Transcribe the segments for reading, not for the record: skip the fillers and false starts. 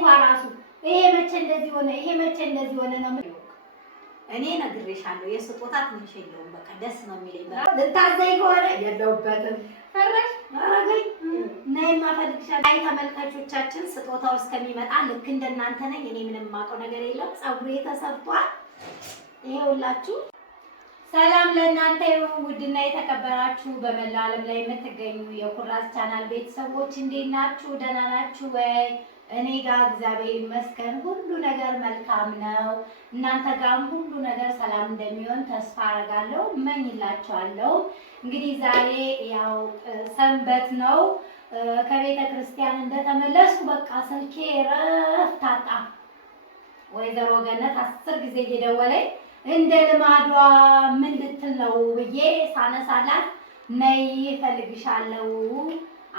ኮሜንቷ ራሱ ይሄ መቼ እንደዚህ ሆነ፣ ይሄ መቼ እንደዚህ ሆነ ነው የምለው። እኔ ነግሬሻለሁ፣ የስጦታ ትንሽ የለውም። በቃ ደስ ነው የሚለኝ። ልታዘይ ከሆነ የለውበትም። ፈረሽ አረገኝ ነይማ ፈልግሻለሁ። አይ ተመልካቾቻችን፣ ስጦታው እስከሚመጣ ልክ እንደናንተ ነኝ። እኔ ምንም የማውቀው ነገር የለም። ፀጉሬ ተሰርቷል። ይሄውላችሁ። ሰላም ለእናንተ ይሁን። ውድና የተከበራችሁ በመላው ዓለም ላይ የምትገኙ የኩራዝ ቻናል ቤተሰቦች እንዴት ናችሁ? ደህና ናችሁ ወይ? እኔ ጋር እግዚአብሔር ይመስገን ሁሉ ነገር መልካም ነው። እናንተ ጋርም ሁሉ ነገር ሰላም እንደሚሆን ተስፋ አደርጋለሁ፣ እመኝላችኋለሁ። እንግዲህ ዛሬ ያው ሰንበት ነው። ከቤተ ክርስቲያን እንደተመለሱ በቃ ስልኬ ረፍት አጣ። ወይዘሮ ገነት 10 ጊዜ እየደወለኝ እንደ ልማዷ ምን ልትል ነው ብዬ ሳነሳላት ነይ እፈልግሻለሁ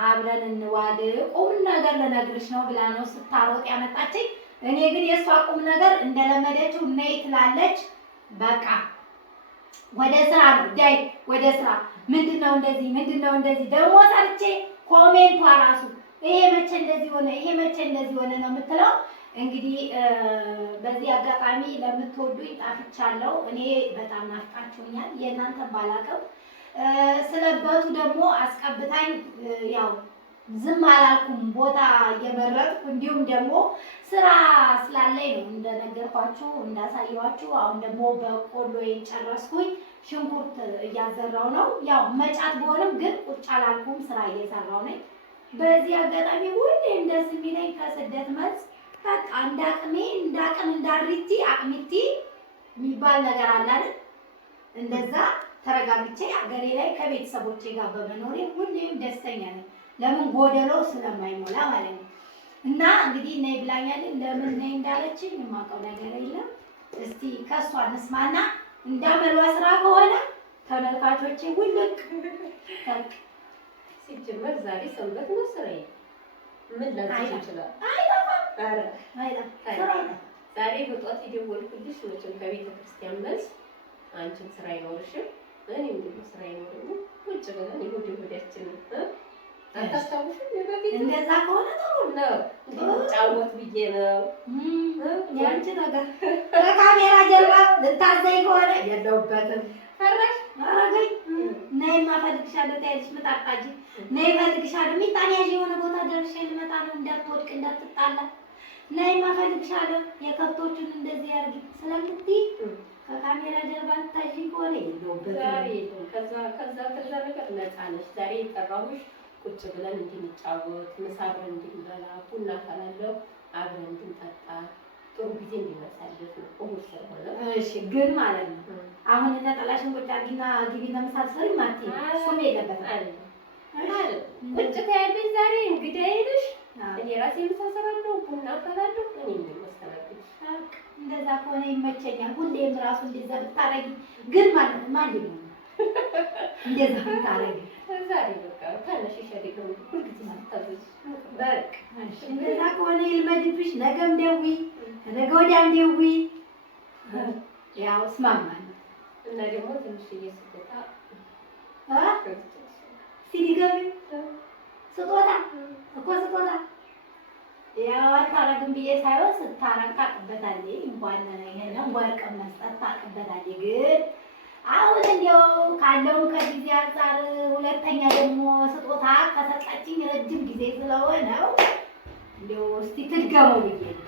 አብረን እንዋል ቁም ነገር ልነግርሽ ነው ብላ ነው ስታሮጥ ያመጣችኝ። እኔ ግን የእሷ ቁም ነገር እንደለመደችው ነይ ትላለች። በቃ ወደ ስራ ነው ዳይ ወደ ስራ። ምንድነው እንደዚህ ደግሞ ሰርቼ ኮሜንቷ ራሱ ይሄ መቼ እንደዚህ ሆነ፣ ይሄ መቼ እንደዚህ ሆነ ነው የምትለው። እንግዲህ በዚህ አጋጣሚ ለምትወዱኝ ጣፍቻለሁ። እኔ በጣም ናፍቃችሁኛል። የእናንተን ባላቀው ስለበቱ ደግሞ አስቀብታኝ ያው ዝም አላልኩም፣ ቦታ እየመረጥኩ እንዲሁም ደግሞ ስራ ስላለኝ ነው እንደነገርኳችሁ እንዳሳየኋችሁ። አሁን ደግሞ በቆሎዬን ጨረስኩኝ። ሽንኩርት እያዘራው ነው። ያው መጫት ቢሆንም ግን ቁጭ አላልኩም፣ ስራ እየሰራው ነኝ። በዚህ አጋጣሚ ሁሌም ደስ የሚለኝ ከስደት መልስ በቃ እንዳቅሜ እንዳሪቲ አቅሚቲ የሚባል ነገር አለ አይደል? እንደዛ ተረጋግቼ አገሬ ላይ ከቤተሰቦቼ ጋር በመኖሬ ሁሌም ደስተኛ ነኝ። ለምን ጎደሎ ስለማይሞላ ማለት ነው። እና እንግዲህ ነይ ብላኛለች። ለምን ነይ እንዳለችኝ የማውቀው ነገር የለም። እስቲ ከሷ እንስማና እንዳመሏ ስራ ከሆነ ተመልካቾቼ ውልቅ ሲጀመር ዛሬ ሰንበት ነው። ስራዬ ምን ላንቺ ይችላል? ዛሬ በጧት የደወልኩልሽ መቼም ከቤተ ክርስቲያን መልስ አንቺም ስራ አይኖርሽም፣ እኔም ደግሞ ስራ አይኖርም። ቁጭ ብለን የሆድ ሆዳችንን አታስታውሽም? በፊት እንደዛ ከሆነ ጥሩ ነው ጫወት ብዬ ነው ያንቺ ነገር። ከካሜራ ጀርባ ልታዘይ ከሆነ የለውበትም። ፈረሽ አረገኝ ነይማ እፈልግሻለሁ ታያለሽ። መጣጣጂ ነይ እፈልግሻለሁ። ሚጣን ያዥ የሆነ ቦታ ደርሼ ልመጣ ነው፣ እንዳትወድቅ እንዳትጣላ። ነይማ እፈልግሻለሁ የከብቶቹን እንደዚህ ያርጊ ስለምትይ ከካሜራ ጀርባ ልታዥ ከሆነ የለውበትም። ዛሬ ከዛ ነገር ነፃ ነሽ። ዛሬ የጠራሁሽ ቁጭ ብለን እንድንጫወት፣ ምሳ አብረን እንድንበላ፣ ቡና አፈላለሁ አብረን እንድንጠጣ፣ ጥሩ ጊዜ እንድናሳልፍ ነው። እሑድ ስለሆነ እሺ። ግን ማለት ነው አሁን ነጠላሽን ቁጭ አድርጊና ግቢና ምሳ ትሰሪ ማለት ነው። እሱም የለበትም አይደል? ቁጭ ታያለሽ። ዛሬ እንግዳዬ ነሽ። እኔ ራሴ ምሳ እሰራለሁ፣ ቡና አፈላለሁ። እኔም ማስተናገድ እንደዛ ከሆነ ይመቸኛል። ሁሌም ራሱ እንደዛ ብታረጊ ግን ማለት ነው እንደዛ ብታረጊ ዛሬ በቃ ታነሽ ይሸሪከው ሁልጊዜ ማታዘዝ በቃ እሺ። እንደዛ ከሆነ ይልመድብሽ። ነገም ደዊ ነገ ወዲያም ደዊ ያው እስማማለሁ። እና ደግሞ ትንሽ እየስጦታ ሲዲገቢ ስጦታ እኮ ስጦታ ያው አታረግም ብዬ ሳይሆን ስታረግ ታውቅበታለች። እንኳን ይሄን ወርቅ መስጠት ታውቅበታለች። ግን አሁን እንዲያው ካለው ከጊዜ አንፃር ሁለተኛ ደግሞ ስጦታ ከሰጣችኝ ረጅም ጊዜ ስለሆነው እንዲያው እስቲ ትድገመው ብዬ ነው።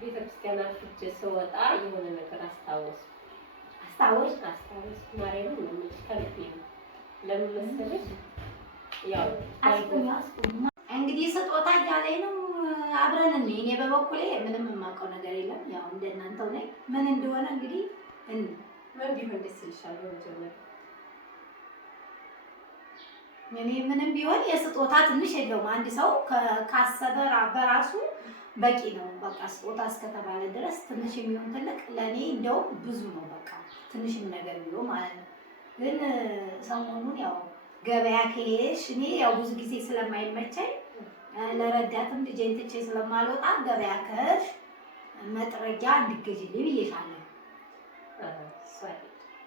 ቤተክርስቲያን አርፍጄ ስወጣ የሆነ ነገር አስታወስኩ። ማርያምን ነው የምልሽ ከልቤ ነው። ለምን መሰለሽ? ያው አስቁኝ እንግዲህ ስጦታ እያለኝ ነው። አብረን እኔ በበኩሌ ምንም የማውቀው ነገር የለም። ያው እንደናንተው ነኝ። ምን እንደሆነ እንግዲህ ምን ቢሆን ደስ ይልሻል? በመጀመሪያ እኔ ምንም ቢሆን የስጦታ ትንሽ የለውም። አንድ ሰው ካሰበ በራሱ በቂ ነው። በቃ ስጦታ እስከተባለ ድረስ ትንሽ የሚሆን ትልቅ ለእኔ እንደውም ብዙ ነው። በቃ ትንሽም ነገር ቢሆን ማለት ነው። ግን ሰሞኑን ያው ገበያ ከሄድሽ እኔ ያው ብዙ ጊዜ ስለማይመቸኝ ለረዳትም ልጄን ትቼ ስለማልወጣ ገበያ ከሄድሽ መጥረጊያ እንድትገዢልኝ ብዬሻለሁ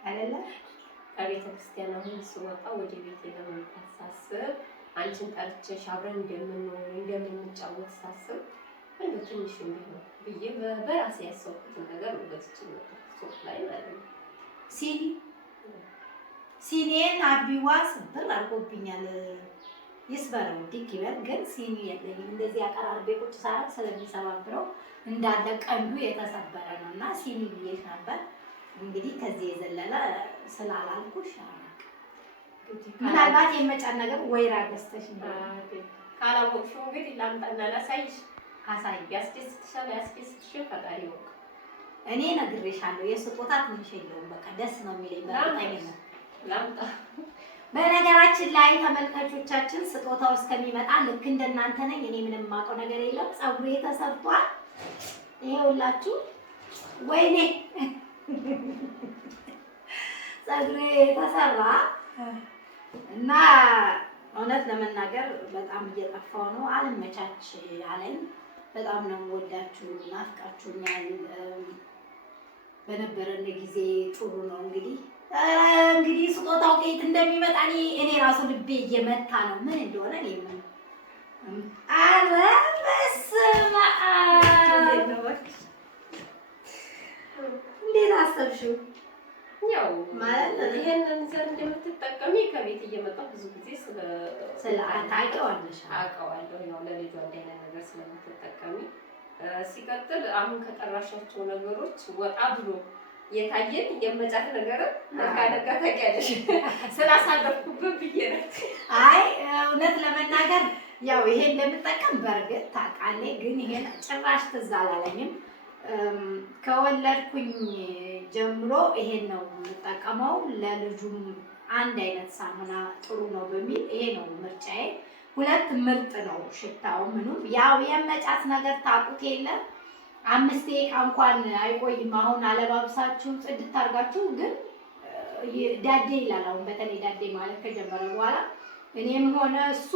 አይደለ? ከቤተ ክርስቲያን አሁን ስወጣ ወደ ቤቴ ለመምጣት ሳስብ አንቺን ጠርቼሽ አብረን እንደምንጫወት ሳስብ እንደው ትንሽ ቢሆን ብዬ በራሴ ያሰብኩትን ነገር ነው ገዝቼ መጣሁ። ሱቅ ላይ ማለት ነው። ሲኒዬን አቢዋ ስብር አድርጎብኛል። ይስበረው ዲክ ይበል፣ ግን ሲኒ የለኝም። እንደዚህ አቀራርቤ ቁጭ ሳረግ ስለሚሰባብረው እንዳለ ቀንዱ የተሰበረ ነው እና ሲኒ ብዬሽ ነበር። እንግዲህ ከዚህ የዘለለ ስላላልኩሽ ምናልባት የመጫን ነገር ወይራ ገዝተሽ ካላወቅሽው እንግዲህ ላምጣና ላሳይሽ። አሳይ። ያስደስትሻል ያስደስትሽን ፈጣሪ ይወቅ። እኔ ነግሬሻለሁ፣ የስጦታ ትንሽ የለውም። በቃ ደስ ነው የሚለኝ በእርግጠኝነት ላምጣ። በነገራችን ላይ ተመልካቾቻችን ስጦታው እስከሚመጣ ልክ እንደናንተ ነኝ። እኔ ምንም የማውቀው ነገር የለም። ፀጉሬ ተሰርቷል። ይኸውላችሁ፣ ወይኔ ፀጉሬ ተሰራ እና እውነት ለመናገር በጣም እየጠፋው ነው። አልመቻች አለኝ። በጣም ነው ወዳችሁ ናፍቃችሁኛል። በነበረን ጊዜ ጥሩ ነው። እንግዲህ ስጦታው ከየት እንደሚመጣ እኔ ራሱ ልቤ እየመታ ነው። ምን እንደሆነ እኔ ኧረ በስመ አብ! እንዴት አሰብሽው? ያው ማለት ይሄንን ዘር እንደምትጠቀሚ ከቤት እየመጣሁ ብዙ ጊዜ ታውቂዋለሽ። አውቀዋለሁ። ያው ለልጇ እንደ አይነት ነገር ስለምትጠቀሚ ሲቀጥል አሁን ከጠራሻቸው ነገሮች ወጣ ብሎ የታየን የመጫት ነገር ነጋ ታውቂያለሽ ስላሳለፍኩበት ብዬ ነው። አይ እውነት ለመናገር ያው ይሄን እንደምጠቀም በእርግጥ ታውቃለች፣ ግን ይሄን ጭራሽ ትዝ አላለኝም። ከወለድኩኝ ጀምሮ ይሄን ነው የምጠቀመው። ለልጁም አንድ አይነት ሳሙና ጥሩ ነው በሚል ይሄ ነው ምርጫዬ። ሁለት ምርጥ ነው ሽታው ምኑም። ያው የመጫት ነገር ታውቁት የለ 5 ደቂቃ እንኳን አይቆይም። አሁን አለባብሳችሁ ጽድት አድርጋችሁ ግን ዳዴ ይላል። አሁን በተለይ ዳዴ ማለት ከጀመረ በኋላ እኔም ሆነ እሱ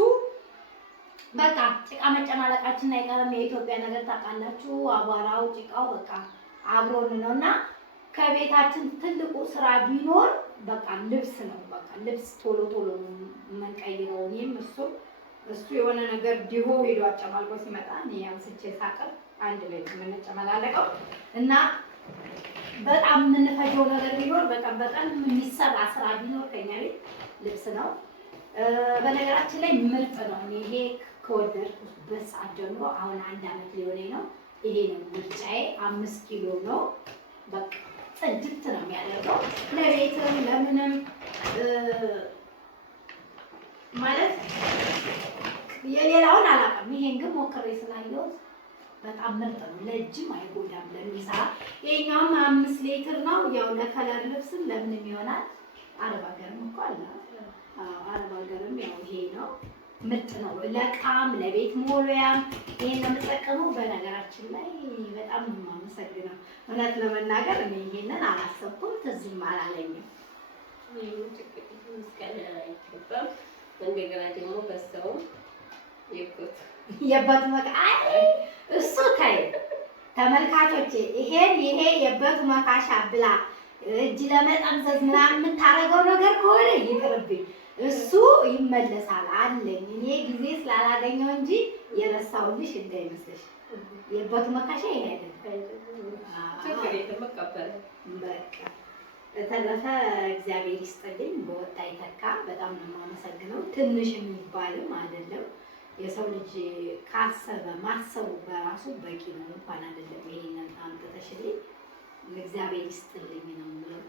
በቃ ጭቃ መጨማለቃችን አይቀርም። የኢትዮጵያ ነገር ታውቃላችሁ፣ አቧራው ጭቃው በቃ አብሮን ነውና ከቤታችን ትልቁ ስራ ቢኖር በቃ ልብስ ነው። በቃ ልብስ ቶሎ ቶሎ የምንቀይረው እኔም እሱ የሆነ ነገር ዲሆ ሄዶ አጨማልቆ ሲመጣ እኔ አንስቼ ሳቀር አንድ ላይ የምንጨመላለቀው እና በጣም የምንፈጀው ነገር ቢኖር በቀን የሚሰራ ስራ ቢኖር ከኛ ቤት ልብስ ነው። በነገራችን ላይ ምርጥ ነው። እኔ ይሄ ከወደድኩበት ሰዓት ጀምሮ አሁን 1 ዓመት ሊሆነኝ ነው። ይሄ ነው ምርጫዬ። 5 ኪሎ ነው። በቃ ጽድት ነው የሚያደርገው ለቤትም ለምንም ማለት የሌላውን አላውቅም። ይሄን ግን ሞክሬ ስላየሁት በጣም ምርጥ ነው። ለእጅም አይጎዳም ለሚሰራ። ይሄኛውም 5 ሊትር ነው። ያው ለከለር ልብስም ለምንም ይሆናል። አረብ ሀገርም እኮ አለ። አረብ ሀገርም ያው ይሄ ነው። ምርጥ ነው። ለቃም ለቤት ሞሉያም ይሄን ነው የምጠቀመው። በነገራችን ላይ በጣም ነው የማመሰግነው። እውነት ለመናገር እኔ ይሄንን አላሰብኩም፣ ትዝም አላለኝም። እንደገና ደግሞ በሰው የበቱ መቃይ እሱ ታይ ተመልካቾቼ፣ ይሄ የበቱ መካሻ ብላ እጅ ለመጠምዘዝ ምናምን የምታደርገው ነገር ከሆነ ይቅርብኝ። እሱ ይመለሳል አለኝ። እኔ ጊዜ ስላላገኘው እንጂ የረሳሁልሽ እንዳይመስልሽ። የበቱ መካሻ ይሄ አይደለም። በቃ በተረፈ እግዚአብሔር ይስጥልኝ። በወጣ ይተካ። በጣም ነው የማመሰግነው። ትንሽ የሚባልም አይደለም። የሰው ልጅ ካሰበ ማሰቡ በራሱ በቂ ነው። እንኳን አይደለም ይሄንን አምጥተሽልኝ። እግዚአብሔር ይስጥልኝ ነው የምለው።